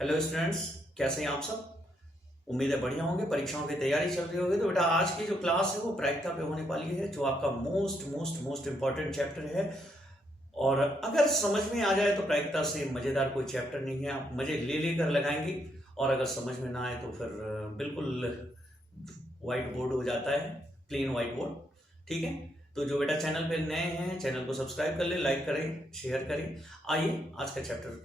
Hello students, कैसे हैं आप सब। उम्मीद है बढ़िया होंगे। परीक्षाओं की तैयारी चल रही होगी। तो बेटा आज की जो क्लास है वो प्रायिकता पे होने वाली है, जो आपका most most most important chapter है। और अगर समझ में आ जाए तो प्रायिकता से मजेदार कोई चैप्टर नहीं है। आप मजे ले लेकर लगाएंगे, और अगर समझ में ना आए तो फिर बिल्कुल व्हाइट बोर्ड हो जाता है, प्लेन व्हाइट बोर्ड। ठीक है, तो जो बेटा चैनल पे नए हैं चैनल को सब्सक्राइब कर ले, लाइक करें, शेयर करें। आइए आज का चैप्टर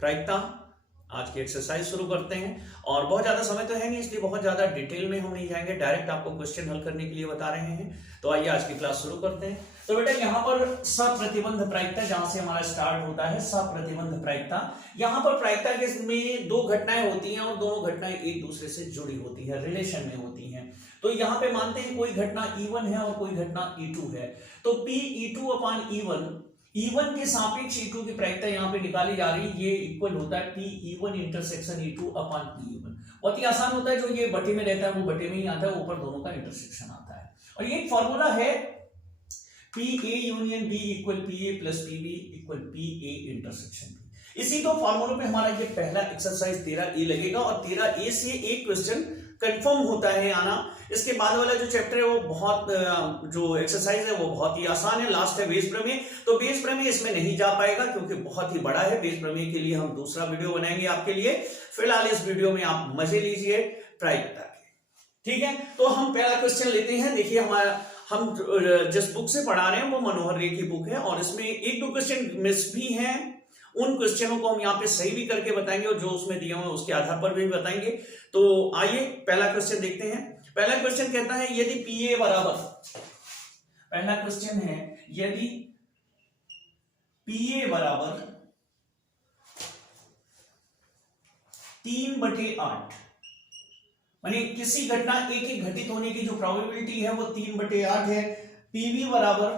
प्रायिकता, आज की एक्सरसाइज शुरू करते हैं। और बहुत ज्यादा समय तो है नहीं, इसलिए बहुत ज्यादा डिटेल में हम नहीं जाएंगे, डायरेक्ट आपको क्वेश्चन हल करने के लिए बता रहे हैं। तो आइए आज की क्लास शुरू करते हैं। तो बेटा यहाँ पर सप्रतिबंध प्रायिकता, जहां से हमारा स्टार्ट होता है सप्रतिबंध प्रायिकता। यहाँ पर प्रायिकता के में दो घटनाएं होती हैं और दोनों घटनाएं एक दूसरे से जुड़ी होती है, रिलेशन में होती हैं। तो यहाँ पे मानते हैं कोई घटना E1 है और कोई घटना E2 है। तो P E2 अपान E1 के सापेक्ष E2 की प्रायिकता यहाँ पे निकाली जा रही है। ये इक्वल होता है P E1 इंटरसेक्शन E2 अपान P E1। बहुत ही आसान होता है, जो ये बटे में रहता है वो बटे में ही आता है, ऊपर दोनों का इंटरसेक्शन आता है। और ये एक फॉर्मूला है, PA union B equal PA plus PB equal PA intersection B। इसी तो फॉर्मूले पे हमारा ये पहला एक्सरसाइज 13A लगेगा, और 13A से एक क्वेश्चन कंफर्म होता है आना। इसके बाद वाला जो चैप्टर है वो बहुत, जो एक्सरसाइज है वो बहुत ही आसान है। लास्ट है बेस प्रमेय। तो बेस प्रमेय इसमें नहीं जा पाएगा क्योंकि बहुत ही बड़ा है। बेस प्रमेय के लिए हम दूसरा वीडियो बनाएंगे आपके लिए। फिलहाल इस वीडियो में आप मजे लीजिए प्रायिकता के। ठीक है, तो हम पहला क्वेश्चन लेते हैं। देखिए हम जिस बुक से पढ़ा रहे हैं वो मनोहर रे की बुक है, और इसमें एक दो क्वेश्चन मिस भी हैं। उन क्वेश्चनों को हम यहाँ पे सही भी करके बताएंगे, और जो उसमें दिए हुए उसके आधार पर भी बताएंगे। तो आइए पहला क्वेश्चन देखते हैं। पहला क्वेश्चन कहता है यदि PA बराबर, पहला क्वेश्चन है यदि PA बराबर 3/8, मानी किसी घटना एक ही घटित होने की जो प्रोबेबिलिटी है वो 3/8 है। PB बराबर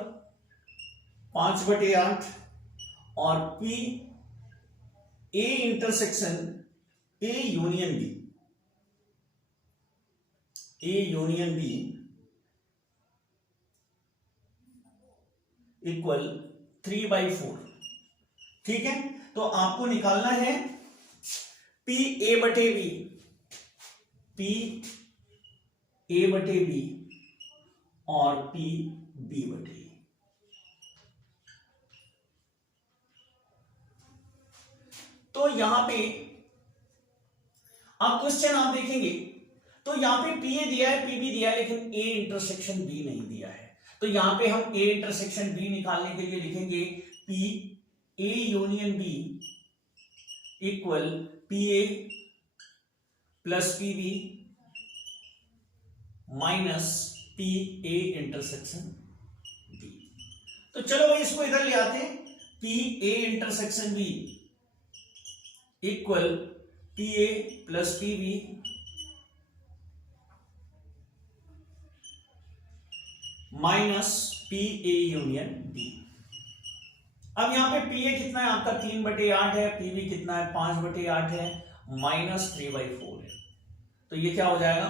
5/8 और P A intersection A union B equal 3/4। ठीक है, तो आपको निकालना है PA बटे B और PB बटे E। तो यहां पे आप क्वेश्चन आप देखेंगे तो यहां पे PA दिया है, PB दिया है, लेकिन A इंटरसेक्शन B नहीं दिया है। तो यहां पे हम A इंटरसेक्शन B निकालने के लिए लिखेंगे PA union B equal PA plus PB minus PA intersection B। तो चलो भाई इसको इधर ले आते हैं। PA intersection B equal PA plus PB minus PA union B। अब यहां पे PA कितना है आपका 3/8 है, PB कितना है 5/8 है, माइनस 3/4 है। तो ये क्या हो जाएगा,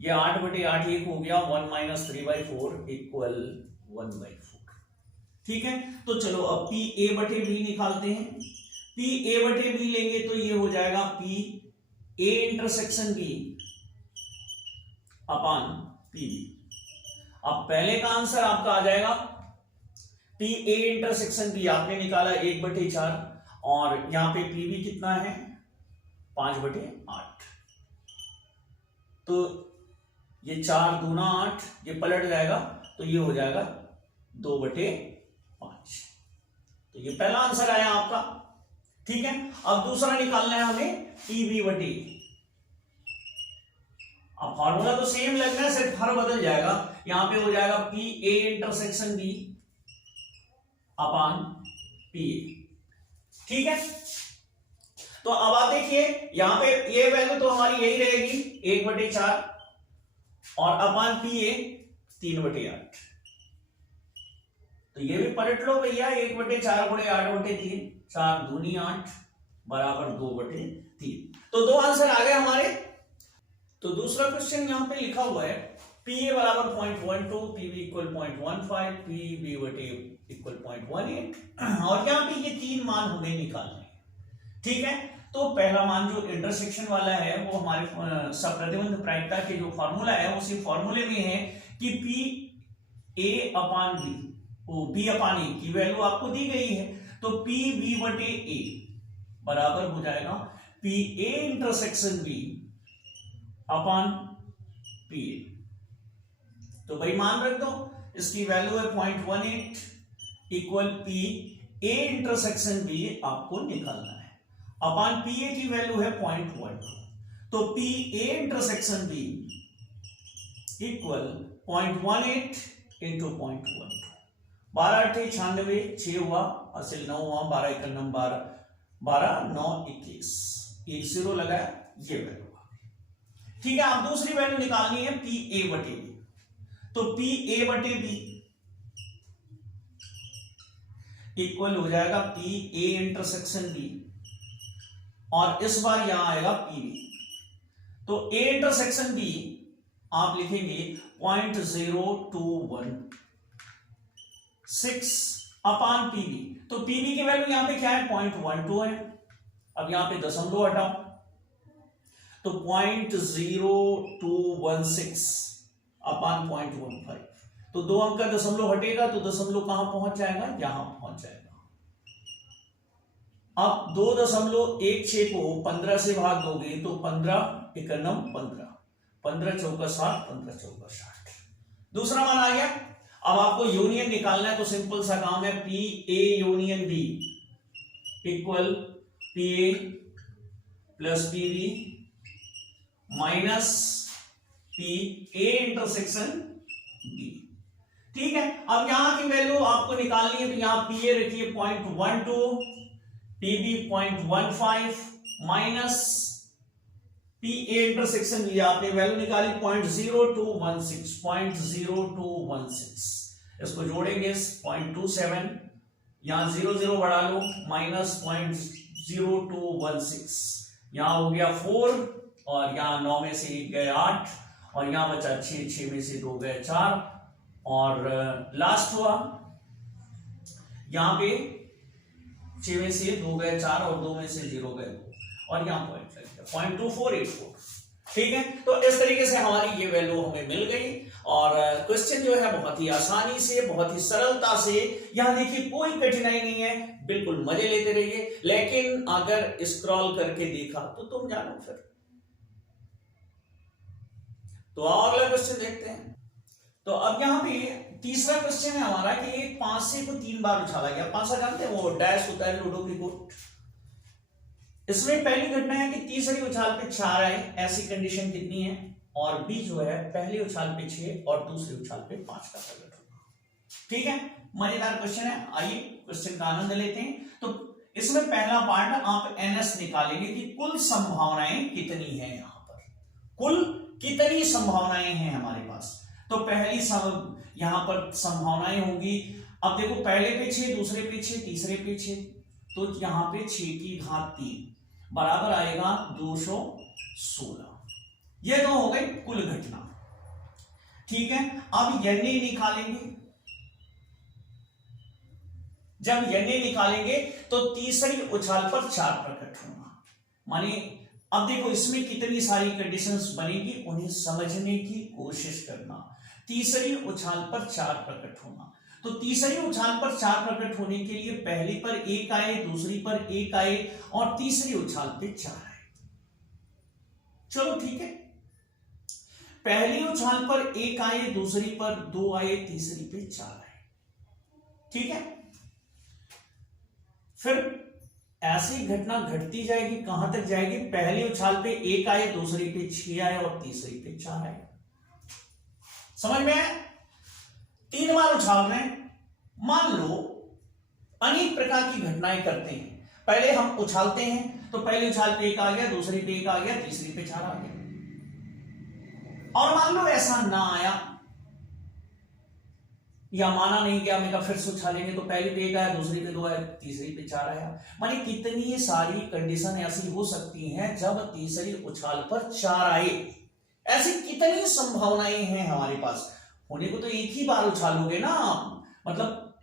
ये 8/8 एक हो गया, 1 माइनस 3/4 इक्वल 1/4। ठीक है, तो चलो अब PA बटे B निकालते हैं। PA बटे B लेंगे तो ये हो जाएगा PA इंटरसेक्शन B अपान PB। अब पहले का आंसर आपका आ जाएगा PA इंटरसेक्शन B आपने निकाला 1/4, और यहां पे PB कितना है 5/8। तो ये 4 दूना 8, ये पलट जाएगा तो ये हो जाएगा 2/5। तो ये पहला आंसर आया आपका। ठीक है, अब दूसरा निकालना है हमें PB बटे। अब फॉर्मूला तो सेम लगना है, सिर्फ हर बदल जाएगा। यहां पे हो जाएगा PA इंटरसेक्शन B अपान PA। ठीक है, तो अब आप देखिए यहां पे ये वैल्यू तो हमारी यही रहेगी 1/4, और अपान PA 3/8। तो ये भी पलट लो भैया, 1/4 गुणे 8/3, 4 दूनी 8 बराबर 2/3। तो दो आंसर आ गए हमारे। तो दूसरा क्वेश्चन यहां पे लिखा हुआ है PA बराबर 0.12, PB इक्वल 0.15, PB बटे इक्वल 0.18, और यहाँ पे ये तीन मान हमें निकालने हैं। ठीक है, तो पहला मान जो इंटरसेक्शन वाला है वो हमारे सप्रतिबंध प्रायिकता के जो फॉर्मूला है उसी फॉर्मूले में है कि P A upon B, B upon A की वैल्यू आपको दी गई है, तो पी बी बटे ए बराबर हो जाएगा P A intersection B upon P A. तो भाई मान रख दो, इसकी वैल्यू है 0.18 equal P A intersection B आपको निकालना है, अपान पी ए की वैल्यू है 0.12, तो P A intersection B equal 0.18 into 0.12, 12 8 96, 6 हुआ, हासिल 9 हुआ, 12 1 12, 12 9 21, 1 0 लगाया, ये वैल्यू आ गई। ठीक है, आप दूसरी वैल्यू निकालनी है पी ए बटे बी, तो पी ए बटे बी इक्वल हो जाएगा पी ए इंटरसेक्शन बी, और इस बार यहां आएगा पी बी, तो ए इंटरसेक्शन बी आप लिखेंगे 0.0216 अपान पी बी, तो पी बी की वैल्यू यहां पे क्या है 0.12 है, अब यहां पे दशमलव हटाओ, तो 0.0216 अपान 0.15, तो 2 अंक का दशमलव हटेगा तो दशमलव कहां पहुंच जाएगा, यहां पहुंच जाएगा। अब 2.16 को 15 से भाग दोगे तो 15 एकनम 15, 15 चौका 60, 15 चौका 60, दूसरा मान आ गया। अब आपको यूनियन निकालना है, तो सिंपल सा काम है, P A union B equal P A plus P B minus P A intersection B. ठीक है, अब यहां की वैल्यू आपको निकालनी है, तो यहां पी ए रखिए 0.12, P B 0.15 minus P A intersection B, आपने वैल्यू निकाली 0.0216, इसको जोड़ेंगे 0.27, यहां 0 0 बढ़ा लो, माइनस 0.0216, यहां हो गया 4, और यहां 9 में से 1 गए 8, और यहां बचा 6, 6 में से 2 गए 4, और लास्ट हुआ यहां पे 6 में से 2 गए 4, और 2 में से 0 गए 2, और यहां पॉइंट लग गया 0.2484। ठीक है, तो इस तरीके से हमारी ये वैल्यू हमें मिल गई, और क्वेश्चन जो है बहुत ही आसानी से, बहुत ही सरलता से, यहां देखिए कोई कठिनाई नहीं है, बिल्कुल मजे लेते रहिए, लेकिन अगर स्क्रॉल करके देखा तो तुम जानो फिर। तो अगला क्वेश्चन देखते हैं। तो अब यहां पे तीसरा क्वेश्चन है हमारा कि एक पांसे को 3 बार उछाला गया। पांसा जानते हैं, वो डैश होता है लूडो की गोट। इसमें पहली घटना है कि तीसरी उछाल पे 4 आए, ऐसी कंडीशन कितनी है, और बी जो है पहली उछाल पे 6 और दूसरी उछाल पे 5 का प्रकट होगा। ठीक है, मजेदार क्वेश्चन है, आइए क्वेश्चन का आनंद लेते हैं। तो इसमें पहला पार्ट आप एनएस निकालेंगे कि कुल संभावनाएं कितनी है, यहां पर कुल कितनी संभावनाएं हैं हमारे पास। तो पहली यहां पर संभावनाएं होगी, अब देखो पहले पे 6, दूसरे पे 6, तीसरे पे 6, तो यहां पे 6 की घात 3 बराबर आएगा 216। ये तो हो गई कुल घटना। ठीक है, अब यन्नी निकालेंगे, जब यन्नी निकालेंगे तो तीसरी उछाल पर 4 प्रकट होगा। माने अब देखो इसमें कितनी सारी कंडीशंस बनेगी, उन्हें समझने की कोशिश करना। तीसरी उछाल पर 4 प्रकट होना, तो तीसरी उछाल पर 4 प्रकट होने के लिए पहली पर 1 आए, दूसरी पर 1 आए, और तीसरी उछाल पे 4 आए। चलो ठीक है, पहली उछाल पर 1 आए, दूसरी पर 2 आए, तीसरी पे 4 आए। ठीक है, फिर ऐसी घटना घटती जाएगी, कहां तक जाएगी, पहली उछाल पे 1 आए, दूसरी पे 6 आए, और तीसरी पे 4 आए। समझ में आया? 3 बार उछाल रहे हैं। मान लो अनेक प्रकार की घटनाएं करते हैं, पहले हम उछालते हैं तो पहली उछाल पे 1 आ गया, दूसरी पे 1 आ गया, तीसरी पे 4 आ गया, और मान लो ऐसा ना आया या माना नहीं गया, मैं फिर से उछालेंगे तो पहली पे 1 आया, दूसरी पे 2 आया, तीसरी पे 4 आया। माने कितनी सारी कंडीशन ऐसी हो सकती हैं जब तीसरी उछाल पर 4 आए, ऐसी कितनी संभावनाएं हैं हमारे पास। होने को तो एक ही बार उछालोगे ना आप, मतलब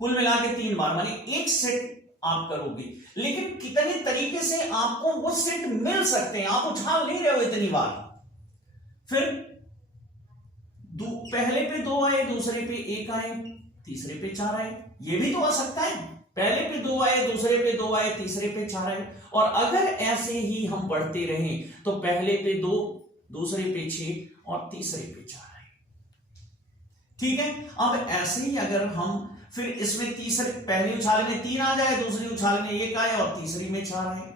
कुल मिला के 3 बार, माने एक सेट आप करोगे, लेकिन कितने तरीके से आपको वो सेट मिल सकते हैं, आप उछाल नहीं रहे हो इतनी बार। फिर पहले पे 2 आए, दूसरे पे 1 आए, तीसरे पे 4 आए, ये भी तो आ सकता है। पहले पे 2 आए, दूसरे पे 2 आए, तीसरे पे 4 आए। और अगर ऐसे ही हम बढ़ते रहें तो पहले पे 2, दूसरे पे 6 और तीसरे पे 4 आए। ठीक है, अब ऐसे ही अगर हम फिर इसमें तीसरे, पहली उछाल में 3 आ जाए, दूसरी उछाल में 1 आए और तीसरी में 4 आए,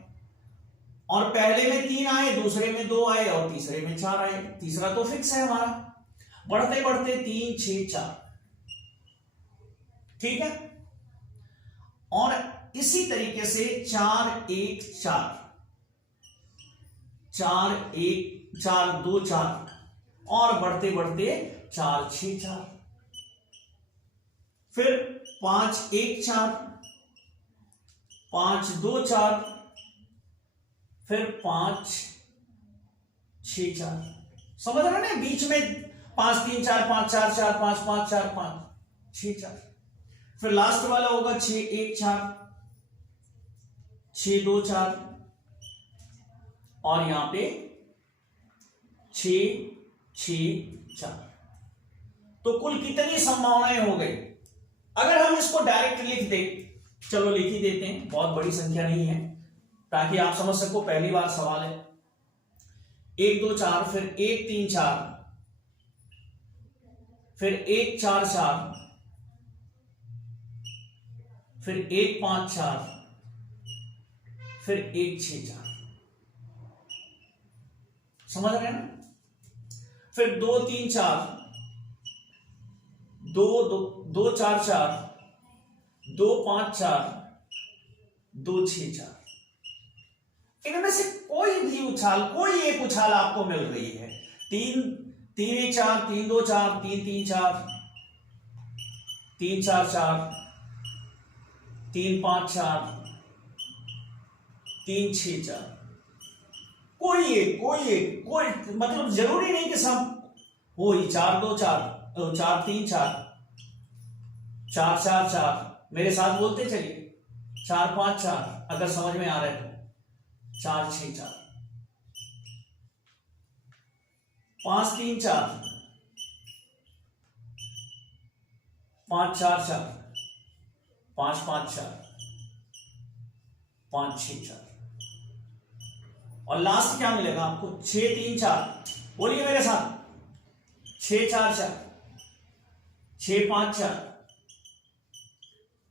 और पहले में 3 आए, दूसरे में 2 आए और तीसरे में 4 आए। तीसरा तो फिक्स है हमारा, बढ़ते बढ़ते 3 6 4। ठीक है, और इसी तरीके से 4 1 4, 4 1 4 2 4, और बढ़ते बढ़ते 4 6 4, फिर 5 1 4, 5 2 4, फिर 5 6 4। समझ रहे ना, बीच में 5 3 4 5 4 4 5 5 4 5 6 4। फिर लास्ट वाला होगा 6 1 4, 6 2 4, और यहां पे 6 6 4। तो कुल कितनी संभावनाएं हो गई? अगर हम इसको डायरेक्ट लिख दें, चलो लिख ही देते हैं, बहुत बड़ी संख्या नहीं है, ताकि आप समझ सको, पहली बार सवाल है। 1 2 4, फिर 1 3 4, फिर 1 4 4, फिर 1 5 4, फिर 1 6 4। समझ रहे हैं ना? फिर 2 3 4, 2 2 4 4, 2 5 4, 2 6 4। इनमें से कोई भी उछाल, कोई एक उछाल आपको मिल रही है। 3 3 1 4, 3 2 4, 3 3 4, 3 4 4, 3 5 4, 3 6 4। कोई मतलब जरूरी नहीं कि सब हो ही। 4 2 4, 4 3 4, 4 4 4, मेरे साथ बोलते चलिए, 4 5 4, अगर समझ में आ रहा है तो 4 6 4, 5 3 4, 5 4 4, 5 5 4, 5 6 4, और लास्ट क्या मिलेगा आपको? 6 3 4, बोलिए मेरे साथ, 6 4 4, 6 5 4,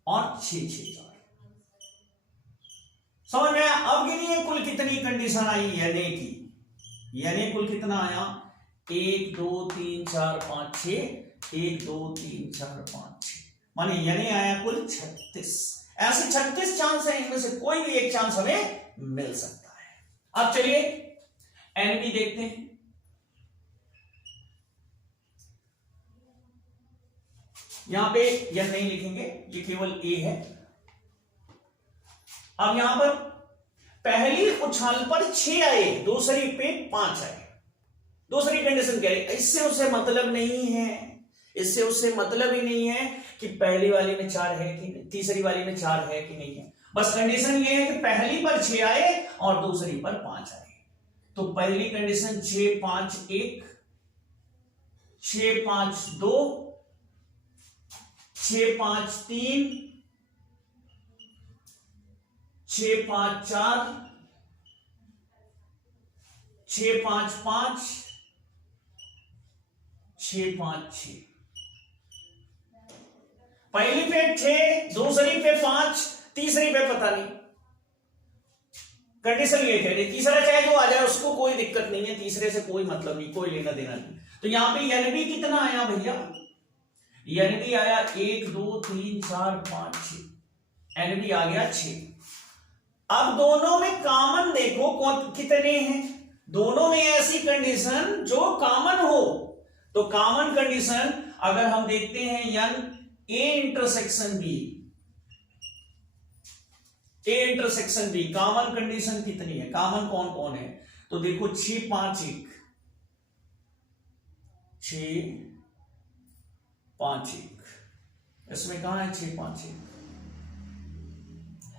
और 6 6 4। समझ में आया? अब गिनिए कुल कितनी कंडीशन आई यानी की। यानी कुल कितना आया? 1 2 3 4 5 6, 1 2 3 4 5 6, माने यानी आया कुल 36। ऐसे 36 चांस है, इनमें से कोई भी एक चांस हमें मिल सकता है। अब चलिए एनबी देखते हैं। यहां पे यह नहीं लिखेंगे, ये केवल ए है। अब यहां पर पहली उछाल पर 6 आए, दूसरी पे 5 आए। दूसरी कंडीशन क्या है? इससे उससे मतलब नहीं है, इससे उससे मतलब ही नहीं है कि पहली वाली में 4 है कि नहीं, तीसरी वाली में 4 है कि नहीं है। बस कंडीशन ये है कि पहली पर 6 आए और दूसरी पर 5 आए। तो पहली कंडीशन 6 5 1, 6 5 2, 6 5 3, 6 5 4, 6 5 5, 6 5 6। पहली पे 6, दूसरी पे 5, तीसरी पे पता नहीं। कंडीशन ये कह रही, तीसरा चाहे जो आ जाए उसको कोई दिक्कत नहीं है, तीसरे से कोई मतलब नहीं, कोई लेना देना नहीं। तो यहां पे एनबी कितना आया भैया? एनबी आया 1 2 3 4 5 6, एनबी आ गया 6। अब दोनों में कॉमन देखो कितने हैं। दोनों में ऐसी कंडीशन जो कॉमन हो, तो कॉमन कंडीशन अगर हम देखते हैं n A intersection B, A intersection B, common condition कितनी है? कॉमन कौन कौन है? तो देखो 6 5 1, 6 5 1, इसमें कहां है 6 5 1?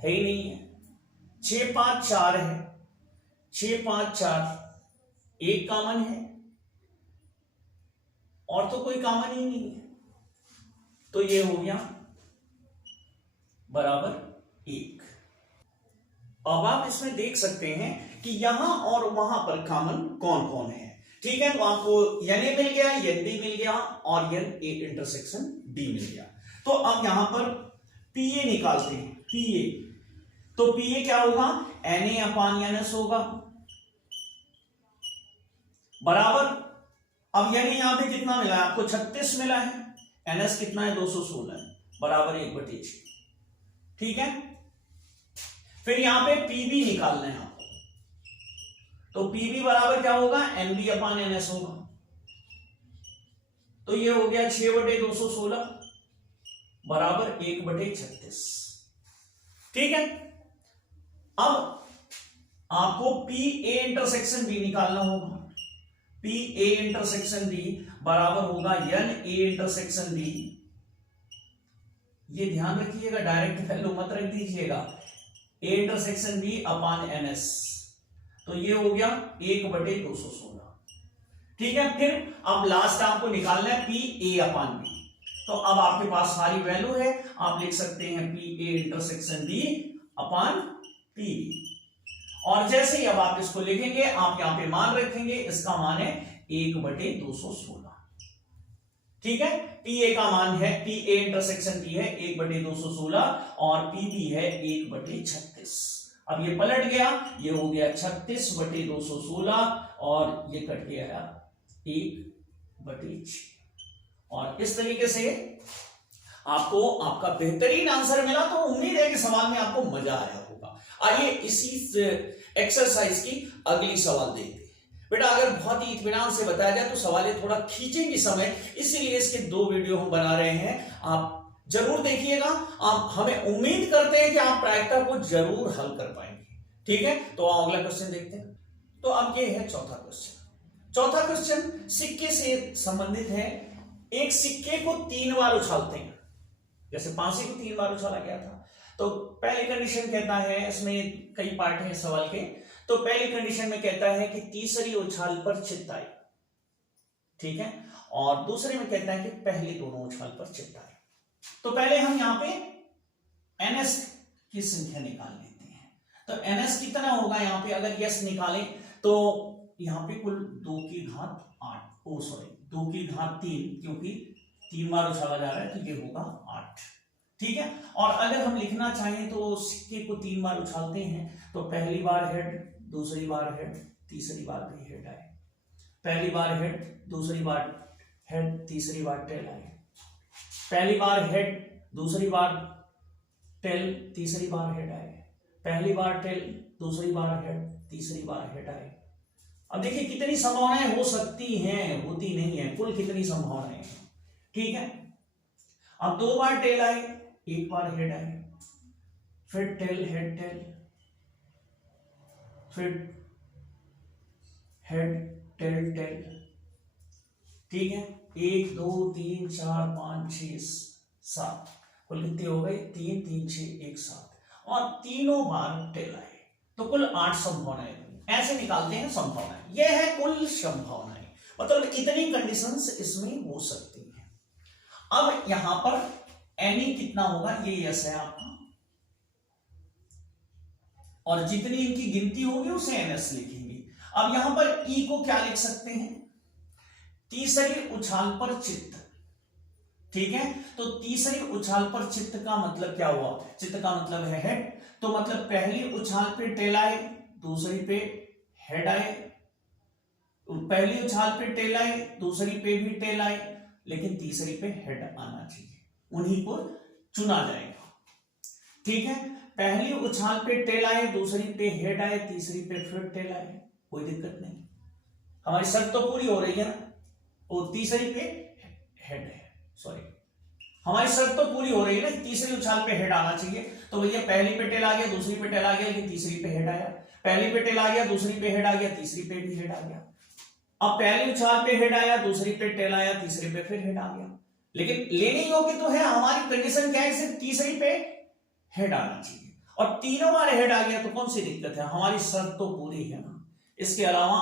है ही नहीं है। 6 5 4 है, 6 5 4 एक कॉमन है और तो कोई कॉमन ही नहीं है, तो ये हो गया बराबर 1। अब आप इसमें देख सकते हैं कि यहां और वहां पर कॉमन कौन कौन है। ठीक है, तो आपको एन ए मिल गया, एन बी मिल गया और एन ए इंटरसेक्शन डी मिल गया। तो अब यहां पर पी ए निकालते हैं। पी ए, तो पी ए क्या होगा, N A upon N S होगा बराबर। अब यानी यहां पे कितना मिला है आपको, 36 मिला है, एन एस कितना है 216 है, बराबर 1/6। ठीक है, फिर यहां पे पीबी निकालना है आपको, तो पीबी बराबर क्या होगा, एनबी अपान एनएस होगा। तो ये हो गया 6/216 बराबर 1/36। ठीक है, अब आपको पी ए इंटरसेक्शन बी निकालना होगा। पी ए इंटरसेक्शन डी बराबर होगा एन ए इंटरसेक्शन डी। ये ध्यान रखिएगा, डायरेक्ट वैल्यू मत रख दीजिएगा, A intersection B upon N S, तो ये हो गया 1/216। ठीक है, फिर अब लास्ट आपको निकालना है पी ए अपान बी। तो अब आपके पास सारी वैल्यू है, आप लिख सकते हैं P A intersection B upon P B. और जैसे ही अब आप इसको लिखेंगे, आप यहां पे मान रखेंगे, इसका मान है 1/216। ठीक है, पी ए का मान है, पी ए इंटरसेक्शन पी है 1/216 और पी बी है 1/36। अब ये पलट गया, ये हो गया 36/216 और ये कट के आया 1/6। और इस तरीके से आपको आपका बेहतरीन आंसर मिला। तो उम्मीद है कि सवाल में आपको मजा आया होगा। आइए इसी एक्सरसाइज की अगली सवाल देखते हैं। बेटा अगर बहुत ही इत्मीनान से बताया जाए तो सवालें थोड़ा खींचेंगी समय, इसीलिए इसके 2 वीडियो हम बना रहे हैं, आप जरूर देखिएगा। आप हमें उम्मीद करते हैं कि आप प्रायिकता को जरूर हल कर पाएंगे। ठीक है, तो अगला क्वेश्चन देखते हैं। तो अब ये है चौथा क्वेश्चन। चौथा क्वेश्चन सिक्के से संबंधित है। एक सिक्के को 3 बार उछालते हैं, जैसे फांसी को 3 बार उछाला गया था। तो पहली कंडीशन कहता है, इसमें कई पार्ट हैं सवाल के, तो पहली कंडीशन में कहता है कि तीसरी उछाल पर चित्त आए। ठीक है, और दूसरे में कहता है कि पहली दोनों उछाल पर चित्त आए। तो पहले हम यहां पे एनएस की संख्या निकाल लेते हैं। तो एनएस कितना होगा यहाँ पे, अगर यस निकालें तो यहाँ पे कुल 2 की घात 3, क्योंकि 3 बार उछाला जा रहा है, तो ये होगा 8। ठीक है, और अगर हम लिखना चाहें तो सिक्के को 3 बार उछालते हैं, तो पहली बार हेड, दूसरी बार हेड, तीसरी बार भी हेड आए, पहली बार हेड, दूसरी बार हेड, तीसरी बार टेल आए, पहली बार हेड, दूसरी बार टेल, तीसरी बार हेड आए, पहली बार टेल, दूसरी बार हेड, तीसरी बार हेड आए। अब देखिए कितनी संभावनाएं हो सकती हैं, होती नहीं है, कुल कितनी संभावनाएं हैं। ठीक है, अब 2 बार टेल आए, 1 बार हेड आए, फिर टेल हेड टेल, फिर हेड टेल टेल। ठीक है, 1 2 3 4 5 6 7, कुल कितने हो गए, 3 3 6 1 7, और तीनों बार टेल आए, तो कुल 8 संभावनाएं। ऐसे निकालते हैं संभावनाएं, यह है कुल संभावनाएं, मतलब इतनी कंडीशंस इसमें हो सकती हैं। अब यहां पर एनी कितना होगा, ये यस है आपका, और जितनी इनकी गिनती होगी उसे एनएस लिखेंगे। अब यहां पर ई को क्या लिख सकते हैं, तीसरी उछाल पर चित्त। ठीक है, तो तीसरी उछाल पर चित्त का मतलब क्या हुआ, चित्त का मतलब है हेड, तो मतलब पहली उछाल पे टेल आए, दूसरी पे हेड आए, पहली उछाल पे टेल आए, दूसरी पे भी टेल आए, लेकिन तीसरी पे हेड आना चाहिए, उन्हीं को चुना जाएगा। ठीक है, पहली उछाल पे टेल आए, दूसरी पे हेड आए, तीसरी पे फिर टेल आए, कोई दिक्कत नहीं, हमारी शर्त तो पूरी हो रही है ना। और तीसरी पे हेड है, सॉरी, हमारी शर्त तो पूरी हो रही है ना, तीसरी उछाल पे हेड आना चाहिए। तो भैया पहली पे टेल आ गया, दूसरी पे टेल आ गया, लेकिन तीसरी पे हेड आया, पहली पे टेल आ गया, दूसरी पे हेड आ गया, तीसरी पे भी हेड आ गया। अब पहली उछाल पे हेड आया, दूसरी पे टेल आया, तीसरी पे फिर हेड आ गया, लेकिन लेने योग्य तो है, हमारी कंडीशन क्या है, सिर्फ तीसरी पे हेड आना चाहिए। और तीनों बार हेड आ गया तो कौन सी दिक्कत है, हमारी शर्त तो पूरी है ना, इसके अलावा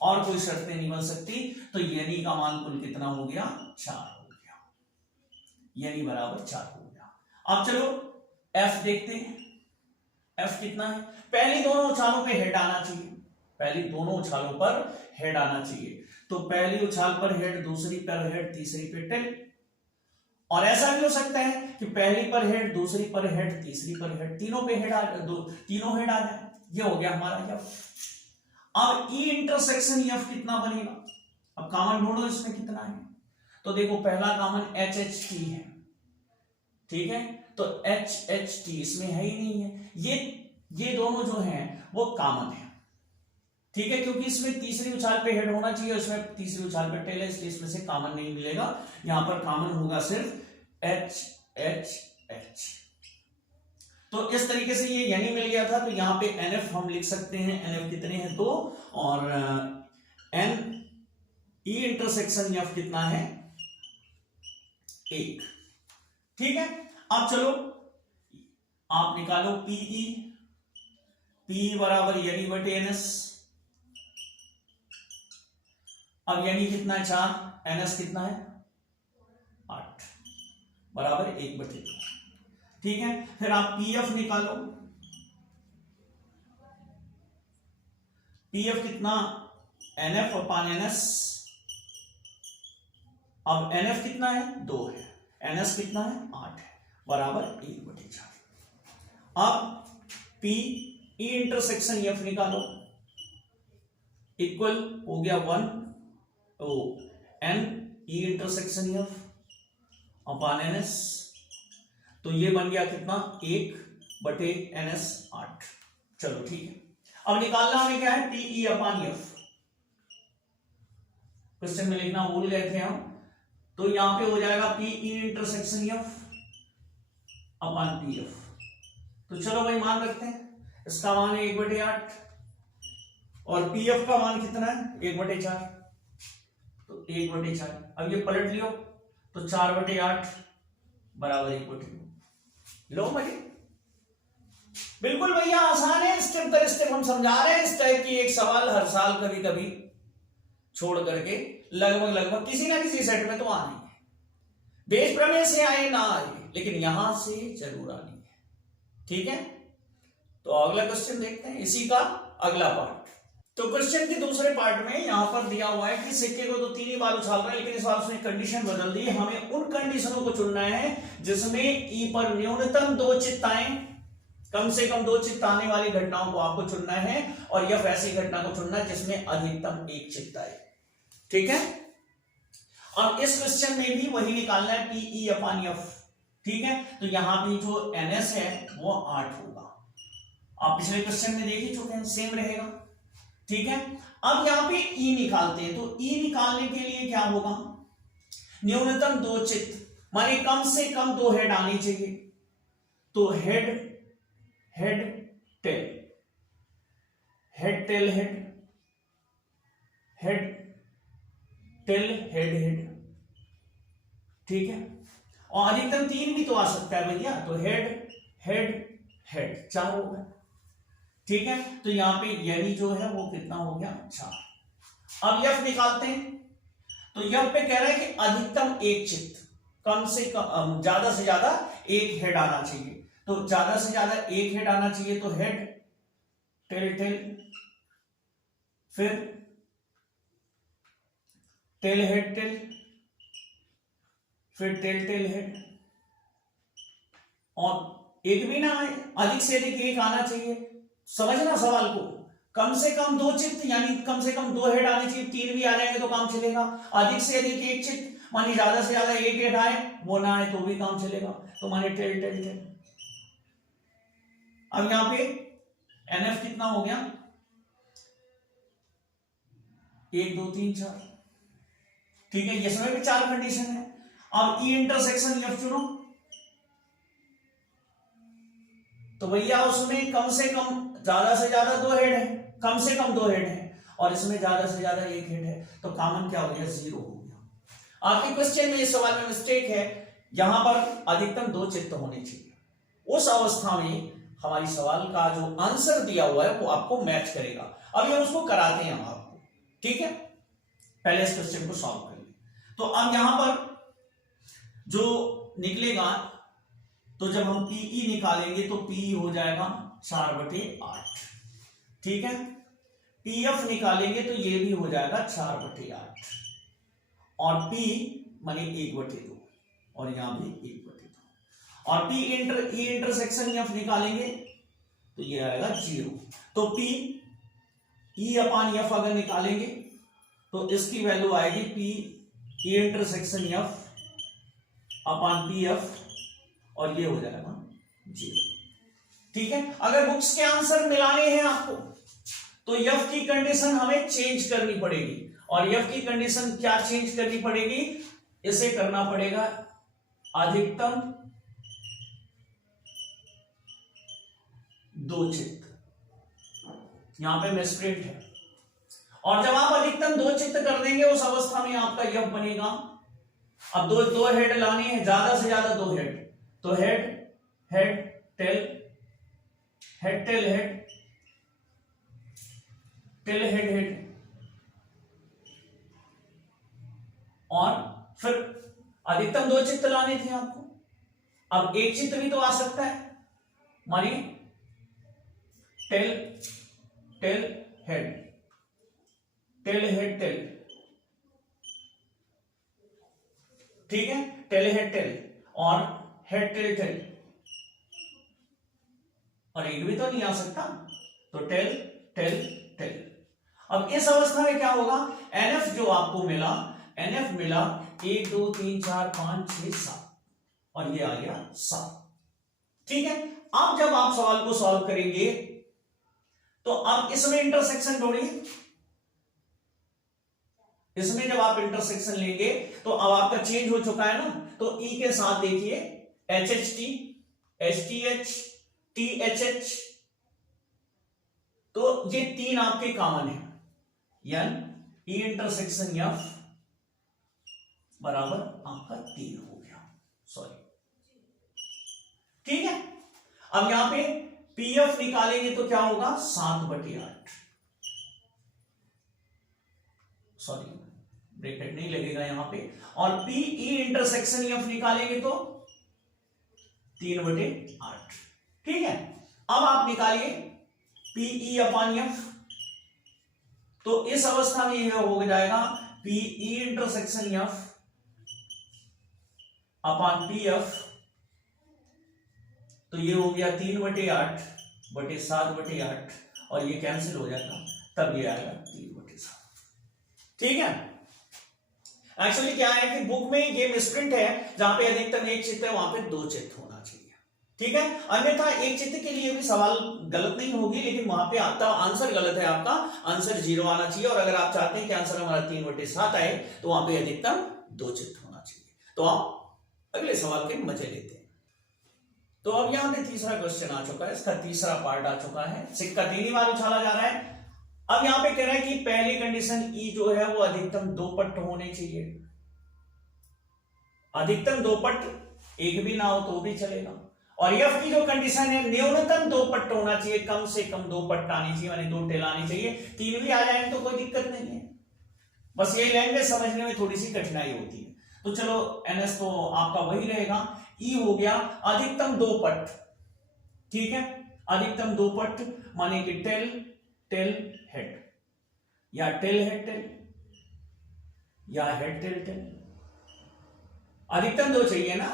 और कोई शर्तें नहीं बन सकती। तो यानी का मान कुल कितना हो गया, 4 हो गया, यानी बराबर 4 हो गया। अब चलो एफ देखते हैं, एफ कितना है, पहली दोनों उछालों पे हेड आना चाहिए, पहली दोनों उछालों पर हेड आना चाहिए। तो पहली उछाल पर हेड, दूसरी पर हेड, तीसरी पे टेल। और ऐसा भी हो सकता है कि पहली पर हेड, दूसरी पर हेड, तीसरी पर हेड, तीनों पे हेड तीनों हेड आ जाए। ये हो गया हमारा एफ। अब ई इंटरसेक्शन एफ कितना बनेगा, अब कॉमन ढूंढो इसमें कितना है। तो देखो पहला कॉमन एच एच टी है, ठीक है, तो एच एच टी इसमें है ही नहीं है, ये दोनों जो हैं वो कॉमन है, ठीक है, क्योंकि इसमें तीसरी उछाल पे हेड होना चाहिए, उसमें तीसरी उछाल पे टेल है, इसलिए इसमें से कॉमन नहीं मिलेगा। यहां पर कॉमन होगा सिर्फ एच एच एच। तो इस तरीके से ये यानी मिल गया था। तो यहां पे एनएफ हम लिख सकते हैं, एनएफ कितने हैं 2, और एन ई इंटरसेक्शन एफ कितना है 1, ठीक है। अब चलो आप निकालो पीई, पी बराबर यानी बटे एनएस। अब यानी कितना है 4, एनएस कितना है 8 बराबर 1/2, ठीक है। फिर आप पीएफ निकालो, पीएफ कितना एनएफ अपान एनएस। अब एनएफ कितना है 2 है, एनएस कितना है 8 है, बराबर 1/4। अब पी ई इंटरसेक्शन एफ निकालो, इक्वल हो गया 1 एन ई इंटरसेक्शन एफ अपान एनएस। तो ये बन गया कितना 1/NS 8। चलो ठीक है। अब निकालना हमें क्या है, पीई अपान एफ। क्वेश्चन में लिखना भूल गए थे हम, तो यहां पे हो जाएगा पीई इंटरसेक्शन एफ अपान पीएफ। तो चलो भाई मान रखते हैं, इसका मान है 1/8 और पीएफ का मान कितना है 1/4, तो 1/4। अब ये पलट लियो तो 4/8 बराबर 1/2। लो भाई, बिल्कुल भैया आसान है, स्टेप बाय स्टेप हम समझा रहे हैं। इस टाइप की एक सवाल हर साल कभी कभी छोड़ करके लगभग किसी ना किसी सेट में तो आनी है। बेस प्रमेय से आए ना आए, लेकिन यहां से जरूर आनी है, ठीक है। तो अगला क्वेश्चन देखते हैं, इसी का अगला पार्ट। तो क्वेश्चन के दूसरे पार्ट में यहां पर दिया हुआ है कि सिक्के को तो 3 ही बार उछाल रहा है, लेकिन इस बार उसने कंडीशन बदल दी। हमें उन कंडीशनों को चुनना है जिसमें ई पर न्यूनतम 2 चित्त आए, कम से कम 2 चित्त आने वाली घटनाओं को आपको चुनना है, और यह ऐसी घटना को चुनना है जिसमें अधिकतम 1 चित्त आए, ठीक है। और इस क्वेश्चन में भी वही निकालना है, पीई अपान एफ, ठीक है। तो यहां भी जो एनएस है वो 8 होगा, आप पिछले क्वेश्चन में देख ही चुके हैं, सेम रहेगा, ठीक है। अब यहां पे ई निकालते हैं, तो ई निकालने के लिए क्या होगा, न्यूनतम 2 चित्त माने कम से कम 2 हेड आनी चाहिए। तो head head tail, head tail head, head tail head head, ठीक है। और अधिकतम 3 भी तो आ सकता है भैया, तो हेड हेड हेड 4 हो गए, ठीक है। तो यहां पे यानी जो है वो कितना हो गया 4। अब यफ निकालते हैं, तो यफ पे कह रहा है कि अधिकतम 1 चित्त, कम से कम ज्यादा से ज्यादा 1 हेड आना चाहिए। तो ज्यादा से ज्यादा 1 हेड आना चाहिए, तो हेड टेल टेल, फिर टेल हेड टेल, फिर टेल टेल हेड, और एक भी ना आए, अधिक से अधिक 1 आना चाहिए। समझना सवाल को, कम से कम 2 चित्त यानी कम से कम 2 हेड आने चाहिए, 3 भी आ जाएंगे तो काम चलेगा। अधिक से अधिक 1 चित्त मानी ज्यादा से ज्यादा 1 हेड आए, वो ना आए तो भी काम चलेगा, तो माने टेल टेल टेल। अब यहां पे एनएफ कितना हो गया 1 2 3 4, ठीक है। इसमें भी 4 कंडीशन है। अब ई इंटरसेक्शन एफ चुनो, तो भैया उसमें कम से कम ज्यादा से ज्यादा 2 हेड है, कम से कम 2 हेड है, और इसमें ज्यादा से ज्यादा 1 हेड है, तो कॉमन क्या हो गया 0 हो गया। आपके क्वेश्चन में इस सवाल में मिस्टेक है, यहां पर अधिकतम 2 चित्त होने चाहिए। उस अवस्था में हमारी सवाल का जो आंसर दिया हुआ है वो आपको मैच करेगा। अभी हम उसको कराते हैं आपको, ठीक है। पहले इस क्वेश्चन को सॉल्व कर लें। तो अब यहां पर जो निकलेगा, तो जब हम पीई निकालेंगे तो पी हो जाएगा 4/8, ठीक है। पीएफ निकालेंगे तो ये भी हो जाएगा 4/8, और पी माने 1/2, और यहां भी 1/2, और पी इंटरसेक्शन एफ निकालेंगे तो ये आएगा 0। तो पी ई अपान एफ अगर निकालेंगे तो इसकी वैल्यू आएगी पी ई इंटरसेक्शन एफ अपान पी एफ, और ये हो जाएगा 0, ठीक है। अगर बुक्स के आंसर मिलाने हैं आपको तो एफ की कंडीशन हमें चेंज करनी पड़ेगी, और एफ की कंडीशन क्या चेंज करनी पड़ेगी, इसे करना पड़ेगा अधिकतम 2 चित्त, यहां पे मिसप्रिंट है। और जब आप अधिकतम 2 चित्त कर देंगे उस अवस्था में आपका एफ बनेगा। अब दो हेड लाने हैं, ज्यादा से ज्यादा 2 हेड, तो head head tail, head tail head, tail head head, और फिर अधिकतम 2 चित्त लाने थे आपको। अब 1 चित्त भी तो आ सकता है, मानिए tail tail head, tail head tail, ठीक है। टेल हेड टेल और हेड टेल टेल, और एक भी तो नहीं आ सकता, तो टेल टेल टेल। अब इस अवस्था में क्या होगा, एनएफ जो आपको मिला, एनएफ मिला 1 2 3 4 5 6 7, और ये आ गया 7, ठीक है। अब जब आप सवाल को सॉल्व करेंगे तो अब इसमें इंटरसेक्शन ढूंढिए, इसमें जब आप इंटरसेक्शन लेंगे तो अब आपका चेंज हो चुका है ना, तो ई के साथ देखिए H H T, H T H, T H H, तो ये 3 आपके कॉमन है, यानी ई इंटरसेक्शन एफ बराबर आपका 3 हो गया, सॉरी, ठीक है। अब यहां पे पीएफ निकालेंगे तो क्या होगा 7/8, सॉरी ब्रैकेट नहीं लगेगा यहां पे, और पीई इंटरसेक्शन एफ निकालेंगे तो 3/8, ठीक है। अब आप निकालिए पीई अपान एफ, तो इस अवस्था में यह हो जाएगा पीई इंटरसेक्शन एफ अपान पी एफ, तो ये हो गया 3/8/7/8, और ये कैंसिल हो जाएगा, तब ये आएगा 3/7, ठीक है। एक्चुअली क्या है कि बुक में ये मिसप्रिंट है, जहां पे अधिकतम 1 चित्त है वहां पे 2 चित्त होना चाहिए, ठीक है। अन्यथा 1 चित्त के लिए भी सवाल गलत नहीं होगी, लेकिन वहां पे आता आंसर गलत है, आपका आंसर 0 आना चाहिए, और अगर आप चाहते हैं कि आंसर हमारा 3/7 आए तो वहां पे अधिकतम 2 चित्त होना चाहिए। तो आप अगले सवाल के मजे लेते हैं। तो अब यहां पे तीसरा क्वेश्चन आ चुका है, इसका तीसरा पार्ट आ चुका है, सिक्का 3 बार उछाला जा रहा है। अब यहां पे कह रहा है कि पहली कंडीशन ई जो है वो अधिकतम 2 पट होने चाहिए, अधिकतम 2 पट, एक भी ना हो तो भी चलेगा, और एफ की जो कंडीशन है न्यूनतम 2 पट होना चाहिए, कम से कम 2 पट आनी चाहिए, यानी 2 टेल आनी चाहिए। 3 भी आ जाए तो कोई दिक्कत नहीं है, बस ये लैंग्वेज समझने में थोड़ी सी कठिनाई होती है। तो चलो एनएस तो आपका वही रहेगा, ई हो गया अधिकतम 2 पट, ठीक है। अधिकतम 2 पट माने कि टेल टेल हेड, या टेल हेड टेल, या हेड टेल टेल, अधिकतम 2 चाहिए ना।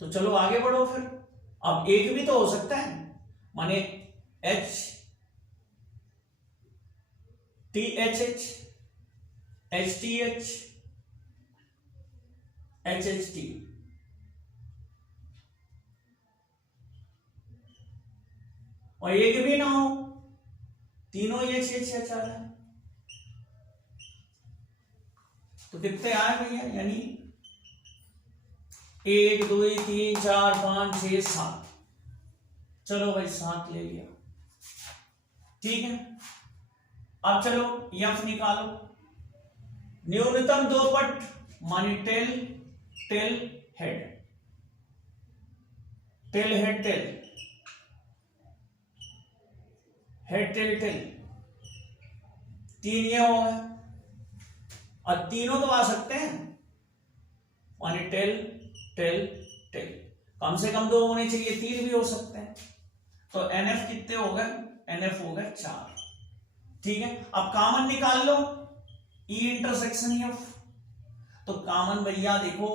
तो चलो आगे बढ़ो फिर, अब एक भी तो हो सकता है, माने H T H H, H T H, H H T, और एक भी ना हो, तीनों एच एच एच आ जाए तो कितने आए भैया, यानी 1 2 3 4 5 6 7, चलो भाई 7 ले लिया, ठीक है। अब चलो एफ निकालो, न्यूनतम 2 पट माने tail tail head, tail head tail, head tail tail, तीन ये हो गए और तीनों तो आ सकते हैं, माने टेल टेल टेल, कम से कम दो होने चाहिए, तीन भी हो सकते हैं। तो एनएफ कितने हो गए, एनएफ हो गए 4। ठीक है, अब कॉमन निकाल लो, ई इंटरसेक्शन एफ, तो कॉमन भैया देखो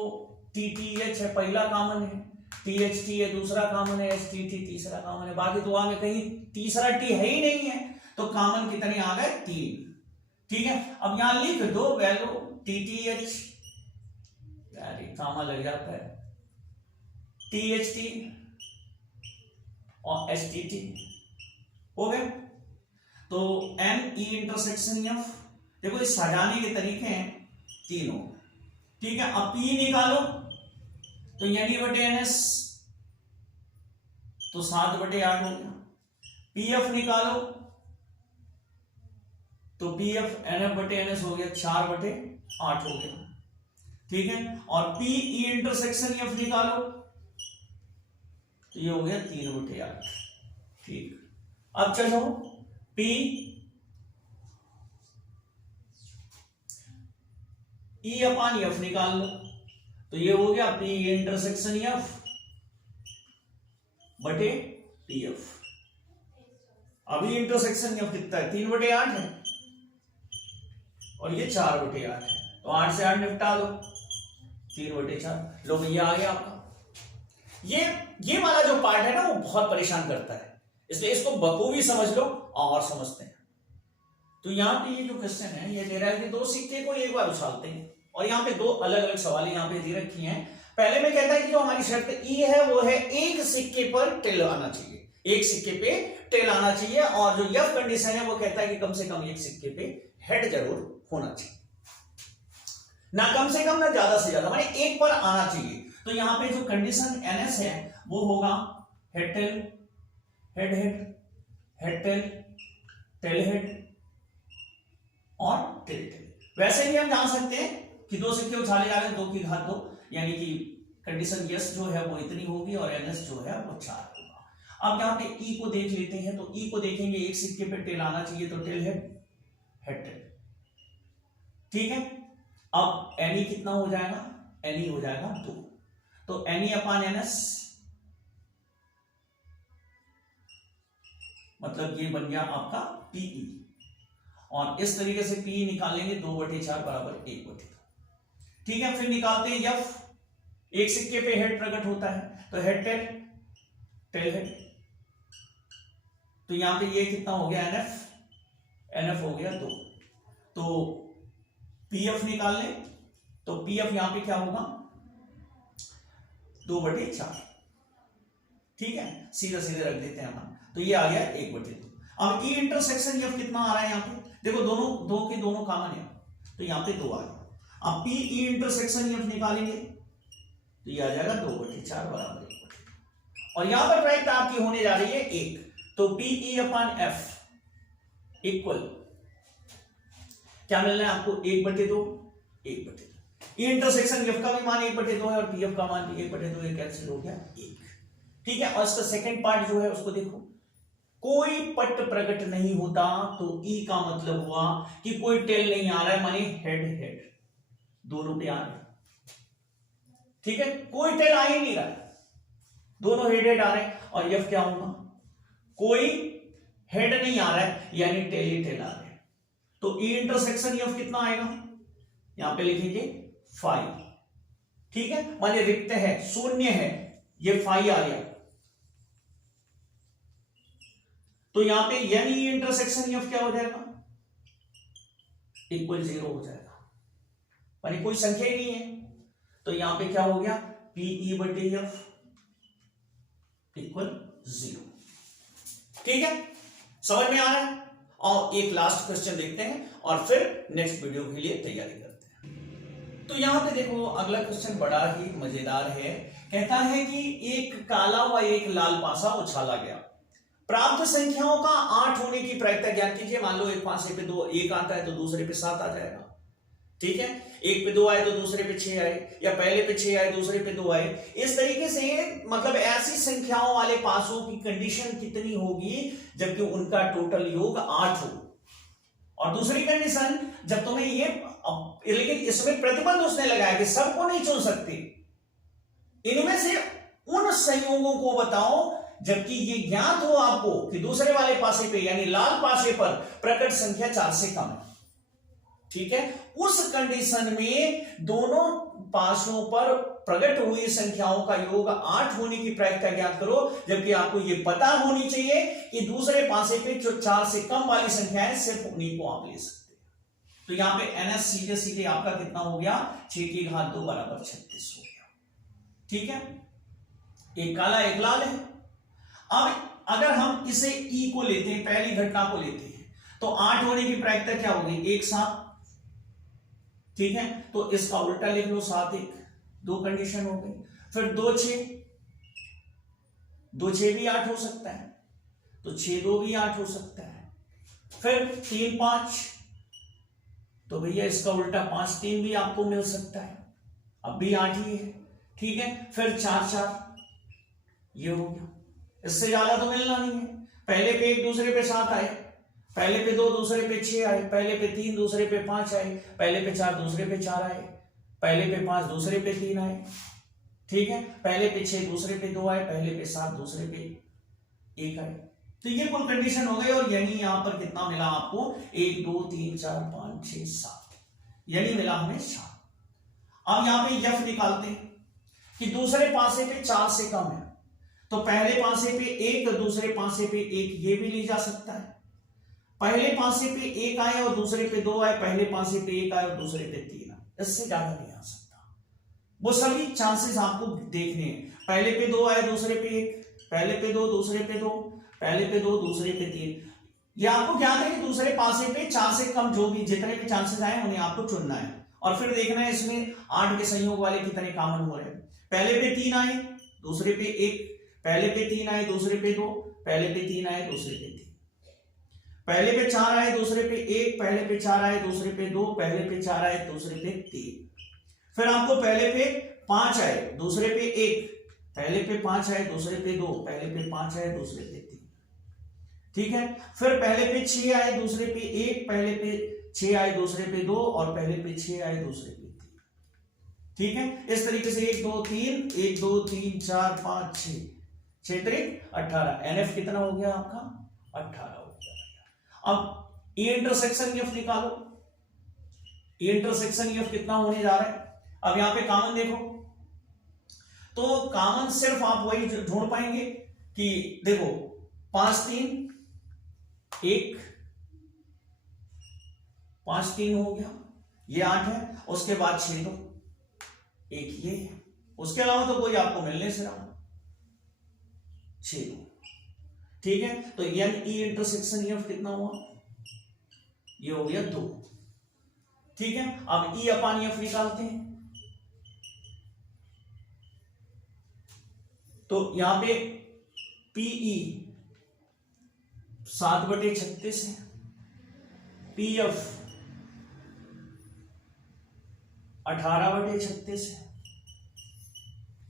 टी टी एच है, पहला कॉमन है, टी एच टी है दूसरा कॉमन है, एच टी टी तीसरा कॉमन है, बाकी दुआ में कहीं तीसरा टी है ही नहीं है, तो कॉमन कितने आ गए, 3। ठीक है, अब यहां लिख दो value T T H, common लग जाता है, टी एच टी और एच टी टी हो गए। तो एन ई इंटरसेक्शन एफ, देखो इस सजाने के तरीके हैं तीनों। ठीक है, अब पी निकालो, तो यानी बटे एन एस, तो 7/8 हो गया। पी एफ निकालो, तो पी एफ एन एफ बटे एन एस हो गया 4/8 हो गया। ठीक है, और पी ई इंटरसेक्शन एफ निकालो, तो ये हो गया 3/8। ठीक, अब चलो पी ई अपान एफ निकाल लो, तो ये हो गया पी इंटरसेक्शन एफ बटे टी एफ। अभी इंटरसेक्शन एफ कितना है, 3/8 है और ये 4/8 है, तो 8 से 8 निपटा दो, 3/4 लो भैया आ गया आपका। ये वाला जो पार्ट है ना वो बहुत परेशान करता है, इसलिए इसको बखूबी समझ लो और समझते हैं। तो यहाँ पे ये जो क्वेश्चन है ये दे रहा है कि दो सिक्के को एक बार उछालते हैं, और यहाँ पे दो अलग अलग सवाल यहाँ पे दे रखी हैं। पहले में कहता है कि जो हमारी शर्त ई है वो है एक सिक्के पर टेल आना चाहिए, एक सिक्के पे टेल आना चाहिए, और जो यह कंडीशन है वो कहता है कि कम से कम एक सिक्के पे हेड जरूर होना चाहिए, ना कम से कम ना ज्यादा से ज्यादा, माने एक पर आना चाहिए। तो यहाँ पे जो कंडीशन एनएस है वो होगा head tail, head head, head tail, tail head और टेल टेल। वैसे ही हम जान सकते हैं कि दो सिक्के उछाले जा रहे हैं 2 की घात 2, यानी कि कंडीशन यस जो है वो इतनी होगी और एनएस जो है वो 4 होगा। अब यहाँ पे ई को देख लेते हैं, तो ई को देखेंगे एक सिक्के पे टेल आना चाहिए, तो टेल हेड, हेड टेल। ठीक है, अब एनी कितना हो जाएगा, एनी हो जाएगा 2, तो एनी अपान एनएस मतलब ये बन गया आपका पीई, और इस तरीके से पी निकालेंगे 2/4 बराबर 1/2। ठीक है, फिर निकालते हैं एफ, एक सिक्के पे हेड प्रकट होता है, तो हेड टेल, टेल हेड, तो यहां पे ये कितना हो गया एनएफ, एनएफ हो गया 2, तो पीएफ निकाल लें, तो पीएफ यहां पे क्या होगा 2/4। ठीक है, सीधा सीधे रख देते हैं हम, तो ये आ गया 1/2। अब ई इंटरसेक्शन एफ कितना आ रहा है यहाँ पे, देखो दोनों दो के दोनों कॉमन है, तो यहाँ पे 2 आ गया। अब पी ई इंटरसेक्शन एफ निकालेंगे, तो ये आ जाएगा 2/4 बराबर 1/2, और यहां पर प्राइट आपकी होने जा रही है 1, तो P E upon F equal क्या मिल रहा है आपको 1/2, 1/2। ई इंटरसेक्शन एफ का भी मान 1/2 है और पी एफ का मान भी 1/2, ये कैंसिल हो गया 1। ठीक है, और इसका सेकंड पार्ट जो है उसको देखो, कोई पट प्रकट नहीं होता, तो ई का मतलब हुआ कि कोई टेल नहीं आ रहा है, माने हेड हेड दोनों पे आ रहे हैं। ठीक है, कोई टेल आ ही नहीं रहा है, दोनों हेड हेड आ रहे हैं, और एफ क्या होगा, कोई हेड नहीं आ रहा है यानी टेल ही टेल आ रहे हैं, तो ई इंटरसेक्शन एफ कितना आएगा, यहां पे लिखेंगे 5। ठीक है, माने रिक्त है, शून्य है, ये 5 आ गया, तो यहां पे यानी इंटरसेक्शन एफ क्या हो जाएगा, इक्वल 0 हो जाएगा, माने कोई संख्या ही नहीं है, तो यहां पे क्या हो गया पीई बटे एफ इक्वल 0। ठीक है, समझ में आ रहा है। और एक लास्ट क्वेश्चन देखते हैं और फिर नेक्स्ट वीडियो के लिए तैयारी करते हैं। तो यहां पे देखो अगला क्वेश्चन बड़ा ही मजेदार है, कहता है कि एक काला व एक लाल पासा उछाला गया, प्राप्त संख्याओं का 8 होने की प्रायिकता ज्ञात कीजिए। मान लो एक पासे पे 2 1 आता है तो दूसरे पे 7 आ जाएगा। ठीक है, एक पे 2 आए तो दूसरे पे 6 आए, या पहले पे 6 आए दूसरे पे 2 आए। इस तरीके से मतलब ऐसी संख्याओं वाले पासों की कंडीशन कितनी होगी जबकि उनका टोटल योग 8 हो। और दूसरी कंडीशन, जब तुम्हें ये, लेकिन इसमें प्रतिबंध उसने लगाया कि सबको नहीं चुन सकते, इनमें से उन संयोगों को बताओ जबकि ये ज्ञात हो आपको कि दूसरे वाले पासे पे यानी लाल पासे पर प्रकट संख्या 4 से कम है। ठीक है, उस कंडीशन में दोनों पासों पर प्रकट हुई संख्याओं का योग 8 होने की प्रायिकता ज्ञात करो, जबकि आपको यह पता होनी चाहिए कि दूसरे पासे पे जो 4 से कम वाली संख्या है सिर्फ उन्हीं को आप ले सकते हैं। तो यहां पे NS सीधे सीधे आपका कितना हो गया, 6 की घात 2 बराबर 36 हो गया। ठीक है, एक काला एक लाल है। अब अगर हम इसे E को लेते हैं, पहली घटना को लेते हैं, तो 8 होने की प्रायिकता क्या होगी, 1 7। ठीक है, तो इसका उल्टा लिख लो 7 1, 2 कंडीशन हो गई। फिर 2 6, 2 6 भी 8 हो सकता है, तो 6 2 भी 8 हो सकता है। फिर 3 5, तो भैया इसका उल्टा 5 3 भी आपको मिल सकता है, अब भी 8 ही है। ठीक है, फिर 4 4, ये हो गया, इससे ज्यादा तो मिलना नहीं है। पहले पे 1 दूसरे पे 7 आए, पहले पे 2 दूसरे पे 6 आए, पहले पे 3 दूसरे पे 5 आए, पहले पे 4 दूसरे पे 4 आए, पहले पे 5 दूसरे पे 3 आए। ठीक है, पहले पे 6 दूसरे पे 2 आए, पहले पे 7 दूसरे पे 1 आए। तो ये कुल कंडीशन हो गई, और यानी यहां पर कितना मिला आपको, 1 2 3 4 5 6 7, यानी मिला हमें 7। अब यहां पे F निकालते हैं कि दूसरे पासे पे 4 से कम है, तो पहले पासे पे 1, दूसरे पासे पे 1, ये भी ली जा सकता है। पहले पासे पे 1 आए और दूसरे पे 2 आए, पहले पासे पे 1 आए और दूसरे पे 3 आए, इससे ज्यादा नहीं आ सकता। वो सभी चांसेस आपको देखने हैं। पहले पे 2 आए, दूसरे पे 1, पहले पे 2, दूसरे पे 2, पहले पे 2, दूसरे पे 3। ये आपको ज्ञात है कि दूसरे पासे पे 4 से कम जो भी जितने भी चांसेस आए उन्हें आपको चुनना है, और फिर देखना है इसमें 8 के संयोग वाले कितने कॉमन हो रहे हैं। पहले पे 3 आए, दूसरे पे 1, पहले पे 3 आए, दूसरे पे 2, पहले पे 3 आए, दूसरे पे 3, पहले पे 4 आए, दूसरे पे 1, पहले पे 4 आए, दूसरे पे 2, पहले पे 4 आए, दूसरे पे 3। फिर आपको पहले पे 5 आए, दूसरे पे 1, पहले पे 5 आए, दूसरे पे 2, पहले पे 5 आए, दूसरे पे 3। ठीक है, फिर पहले पे 6 आए, दूसरे पे 1, पहले पे 6 आए, दूसरे पे 2, और पहले पे 6 आए, दूसरे पे 3। ठीक है, इस तरीके से 1 2 3, 1 2 3 4 5 6, 6 3 18। NF कितना हो गया आपका, 18 हो गया। अब E इंटरसेक्शन F निकालो, E इंटरसेक्शन F कितना होने जा रहा है। अब यहां पे कॉमन देखो, तो कॉमन सिर्फ आप वही ढूंढ पाएंगे कि देखो 5 3 1, 5 3 हो गया, ये 8 है, उसके बाद 6 2 1, ये है, उसके अलावा तो कोई आपको मिलने से रहा 6 2। ठीक है, तो E इंटरसेक्शन F कितना हुआ, ये हो गया 2। ठीक है, अब E अपान F निकालते हैं, तो यहां पे PE 7/36 है, PF 18/36 है,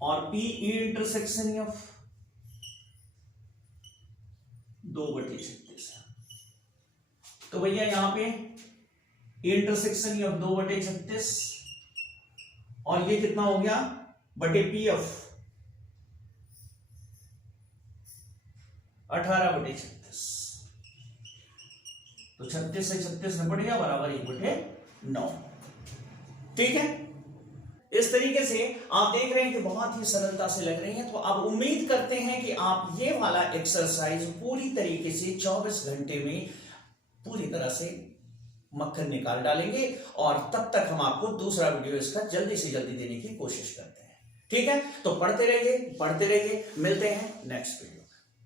और PE इंटरसेक्शन F 2/36 है। तो भैया यहां पे इंटरसेक्शन F 2/36, और ये कितना हो गया बटे PF 18/36, तो 36 से 36 निपट गया, बराबर 1/9। ठीक है, इस तरीके से आप देख रहे हैं कि बहुत ही सरलता से लग रही है। तो अब उम्मीद करते हैं कि आप ये वाला एक्सरसाइज पूरी तरीके से 24 घंटे में पूरी तरह से मक्खन निकाल डालेंगे, और तब तक हम आपको दूसरा वीडियो इसका जल्दी से जल्दी देने की कोशिश करते हैं। ठीक है, तो पढ़ते रहिए, मिलते हैं नेक्स्ट वीडियो।